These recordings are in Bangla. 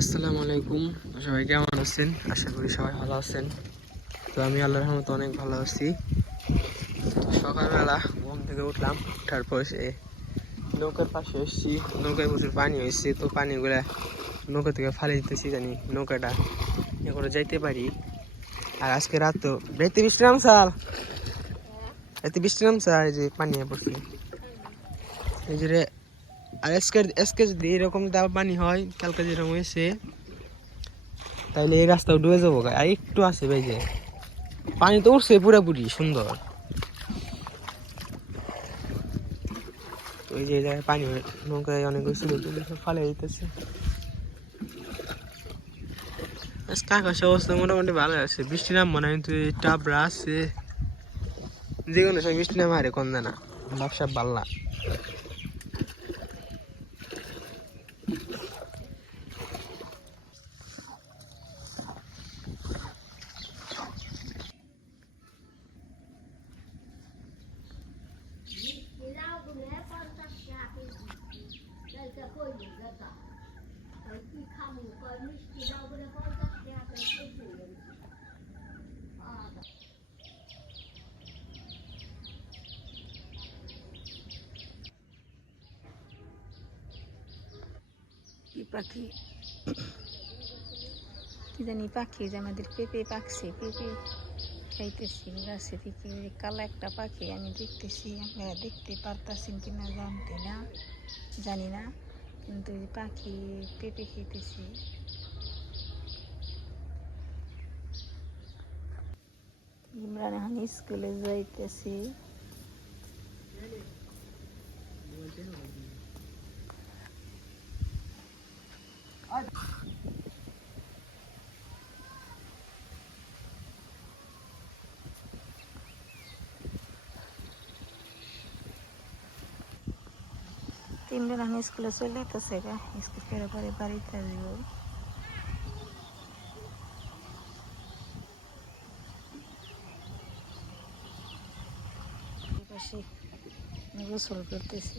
আসসালামু আলাইকুম। সবাই কেমন আছেন? আশা করি সবাই ভালো আছেন। তো আমি আল্লাহর রহমতে অনেক ভালো আছি। তো সকালবেলা ঘুম থেকে উঠলাম, উঠার পর সে নৌকার পাশে এসেছি। নৌকায় প্রচুর পানি হয়েছে, তো পানিগুলা নৌকা থেকে ফালে দিতেছি জানি নৌকাটা এ করে যাইতে পারি। আর আজকে রাত তো রাইতে বৃষ্টি নামছাল রাইতে বৃষ্টি নামছাল এই যে পানি পড়ছে। এই যে আর আজকে আজকে যদি এরকম পানি হয়, কালকে যেরকম হয়েছে, তাহলে এই রাস্তা ডুবে যাব। আর একটু আছে ভাই যে, পানি তো উঠছে পুরোপুরি সুন্দর। এই যে জায়গায় পানি নৌকায় অনেক হয়েছিল ফালে দিতেছে আজকে আকাশের অবস্থা মোটামুটি ভালো আছে। বৃষ্টি নাম মনে হয় কিন্তু টাবরা আছে। যে কোনো সময় বৃষ্টি নামে আরে কম না ব্যবসা বাল্লা। কি পাখি? কি জানি পাখি যে আমাদের পেঁপে পাকছে, পেঁপে খাইতেছি, গাছে থেকে কালা একটা পাখি আমি দেখতেছি, আপনারা দেখতে পারতাছেন কিনা জানতে না, জানি না, কিন্তু ওই পাখি পেঁপে খেতেছি ইমরান এখন স্কুলে যাইতেছি। ইমরান এখন স্কুলে চলে যেতেছে গা স্কুল ফেরার পরে বাড়িতে আসব পাশে গোসল করতেছি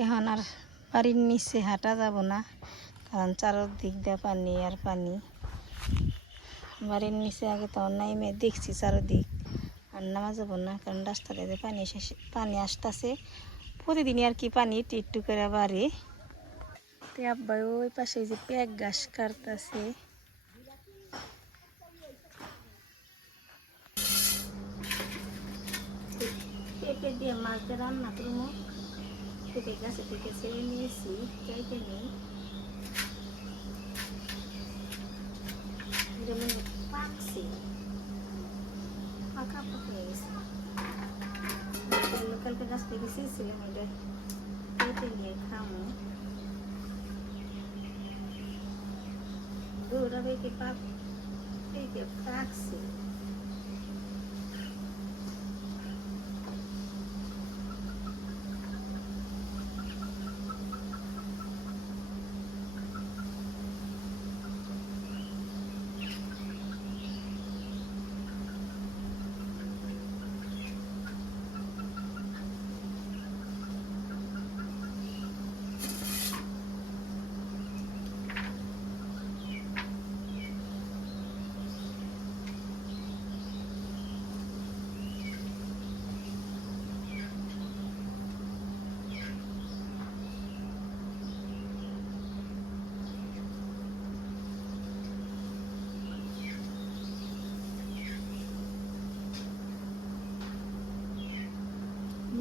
এখন আর বাড়ির নিচে হাঁটা যাব না, কারণ চারদিক দিয়ে পানি আর পানি। বাড়ির নিচে আগে তো নাইমে দেখছি চারদিক, আর নামা যাব না, কারণ রাস্তাতে যে পানি এসে পানি আসতেছে, প্রতিদিনই আর কি পানি একটু একটু করে বাড়ে। আব্বাই ওই পাশে যে প্যাক ঘাস কাটতেছে। দিয়ে মাছ রান্না করব। পেঁপে গাছে থেকে ছেড়ে নিয়েছি চাইতে নেই যেমন পাকছে পাকা পাকা হয়ে গেছে কালকে গাছ থেকে ছেড়েছিলাম এটা কেটে নিয়ে খামো দৌড়া পেঁপে পাক পেঁপে পাকছে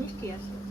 মিষ্টি আছে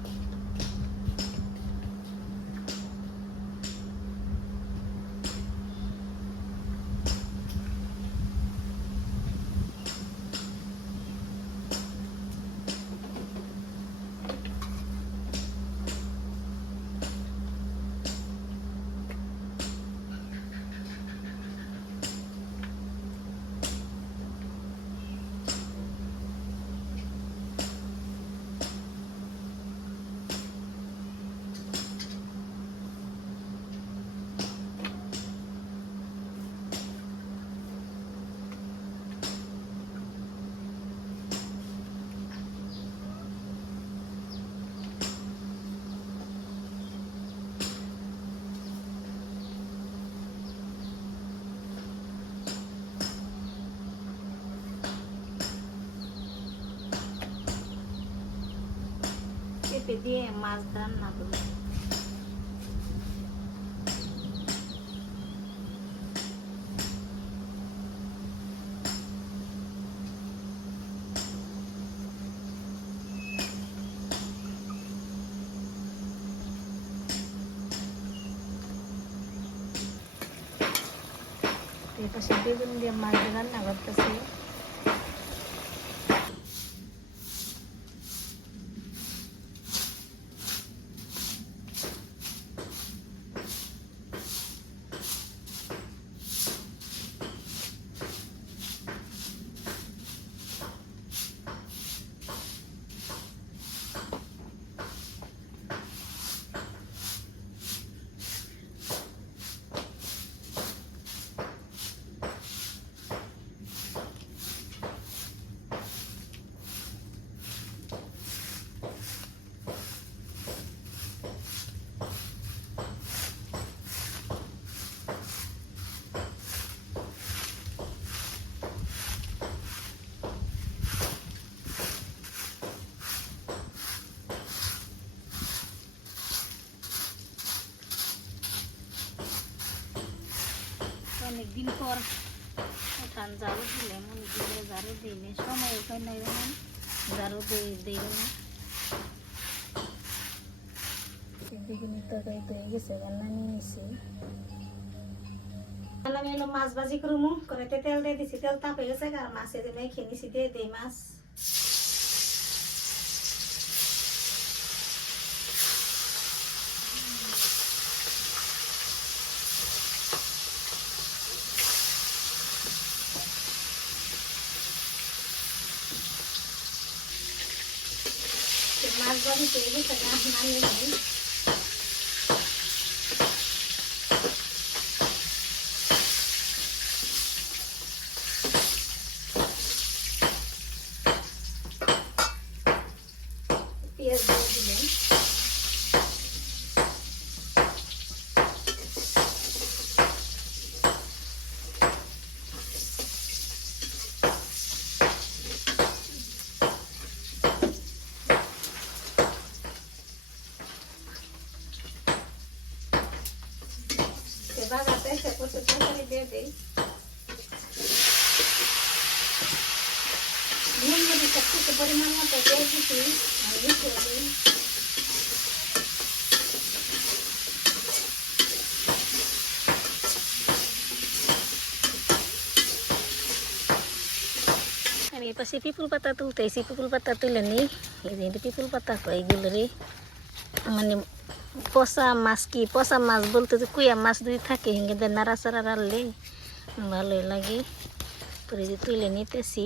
দিয়ে মাছ রান্না করি এপাশে বেগুন দিয়ে মাছ রান্না করতেছি অনেকদিন পর উঠান ঝাড়ু দিলাম অনেকদিন ঝাড়ু দিইনি সময় উঠাই নাই যেমন ঝাড়ু দিই দিই না। বেগুনি তরকারি তো হয়ে গেছে রান্না নিয়ে নিছি। আমি এলো মাছ ভাজি করব কড়াইতে তেল দিয়ে দিছি তেল তাপে গেছে আর মাছে দিয়ে মেখে নিছি দিয়ে দিই মাছ। মাছ ভাজি পেয়ে গেছে না নামিয়ে নিই পেঁয়াজ দিয়ে দিলেন সে বাগাতে সে করতে তরকারি দিয়ে দেই নুন যদি সব কিছু পরিমাণ মতো দিয়ে দিচ্ছি আমি মিশিয়ে দিই আমি এই পাশে পিপুল পাতা তুলতেছি পিপুল পাতা তুলে নিই এই যে এটা পিপুল পাতা কয় এগুলো রে মানে পচা মাছ কি? পচা মাছ বলতে তো কুইয়া মাছ যদি থাকে, হিঙ্গে নাড়াচাড়া রাখলে ভালোই লাগে। তো এই যে তুলে নিতেছি।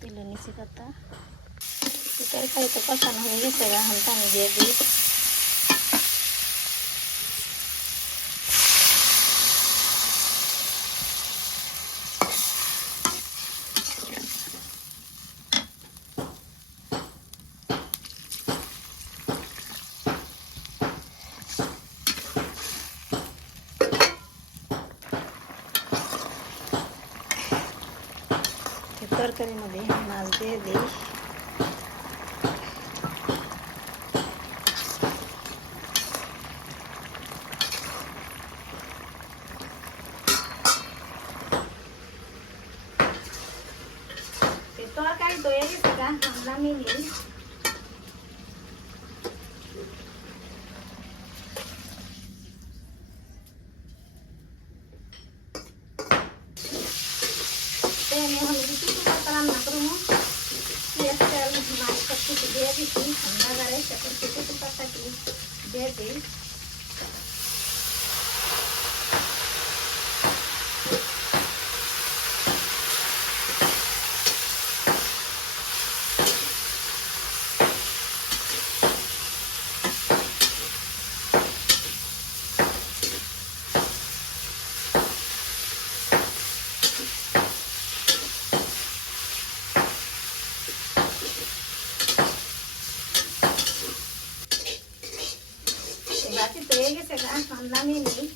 তুলে নিছি পাতা। তরকারি তো কষানো হয়ে গেছে, এখন পানি দিয়ে দিই। তরকারির মধ্যে মাছ দিয়ে দিই তরকারি তো হয়ে গেছে গা আমরা মিলি আমি এখন কিছু পাতা রান্না করব পেঁয়াজ তেল মাছ সব কিছু দিয়ে দিচ্ছি ঠান্ডা গাড়ে তারপর কিছু পাতা কি দিয়ে দিই বাতি তো হয়ে গেছে গা এখন নামিয়ে নিই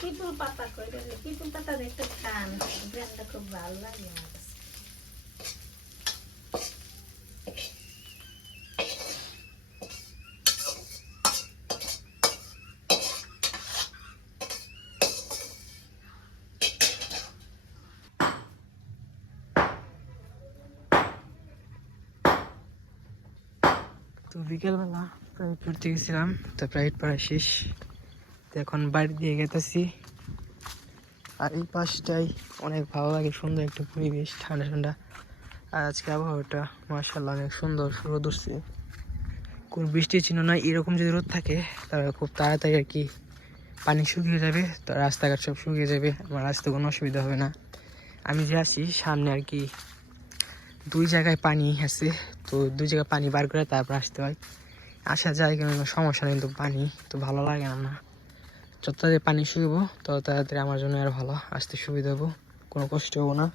পিপুল পাতা দিলে পিপুল পাতা দেখতে খান ব্র্যান্ডটা খুব ভালো লাগে আমার। তো বিকেলবেলা প্রাইভেট পড়তে গেছিলাম, তো প্রাইভেট পড়া শেষ। তো এখন বাড়ি দিয়ে গেতেছি। আর এই পাশটাই অনেক ভালো লাগে, সুন্দর একটা পরিবেশ, ঠান্ডা ঠান্ডা। আর আজকে আবহাওয়াটা মার্শাল্লাহ অনেক সুন্দর রোদ উঠছে কোনো বৃষ্টির চিহ্ন নয় এরকম যদি রোদ থাকে, তাহলে খুব তাড়াতাড়ি আর কি পানি শুকিয়ে যাবে, তো রাস্তাঘাট সব শুকিয়ে যাবে, আমার আসতে কোনো অসুবিধা হবে না। আমি যে আছি সামনে আর কি দুই জায়গায় পানি আছে তো দুই জায়গায় পানি বার করে তারপর আসতে হয়। আসা যায় কোনো সমস্যা কিন্তু পানি তো ভালো লাগে না না যত তাড়াতাড়ি পানি শুকবো তত তাড়াতাড়ি আমার জন্য আর ভালো। আসতে সুবিধা হব, কোনো কষ্ট হব না।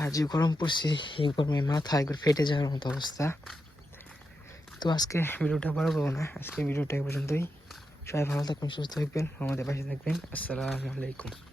আর যে গরম পড়ছে, এই গরমে মাথা একবার ফেটে যাওয়ার মতো অবস্থা। তো আজকে ভিডিওটা বড় করব না, আজকে ভিডিওটা পর্যন্তই। সবাই ভালো থাকবেন, সুস্থ থাকবেন, আমাদের পাশে থাকবেন। আসসালামু আলাইকুম।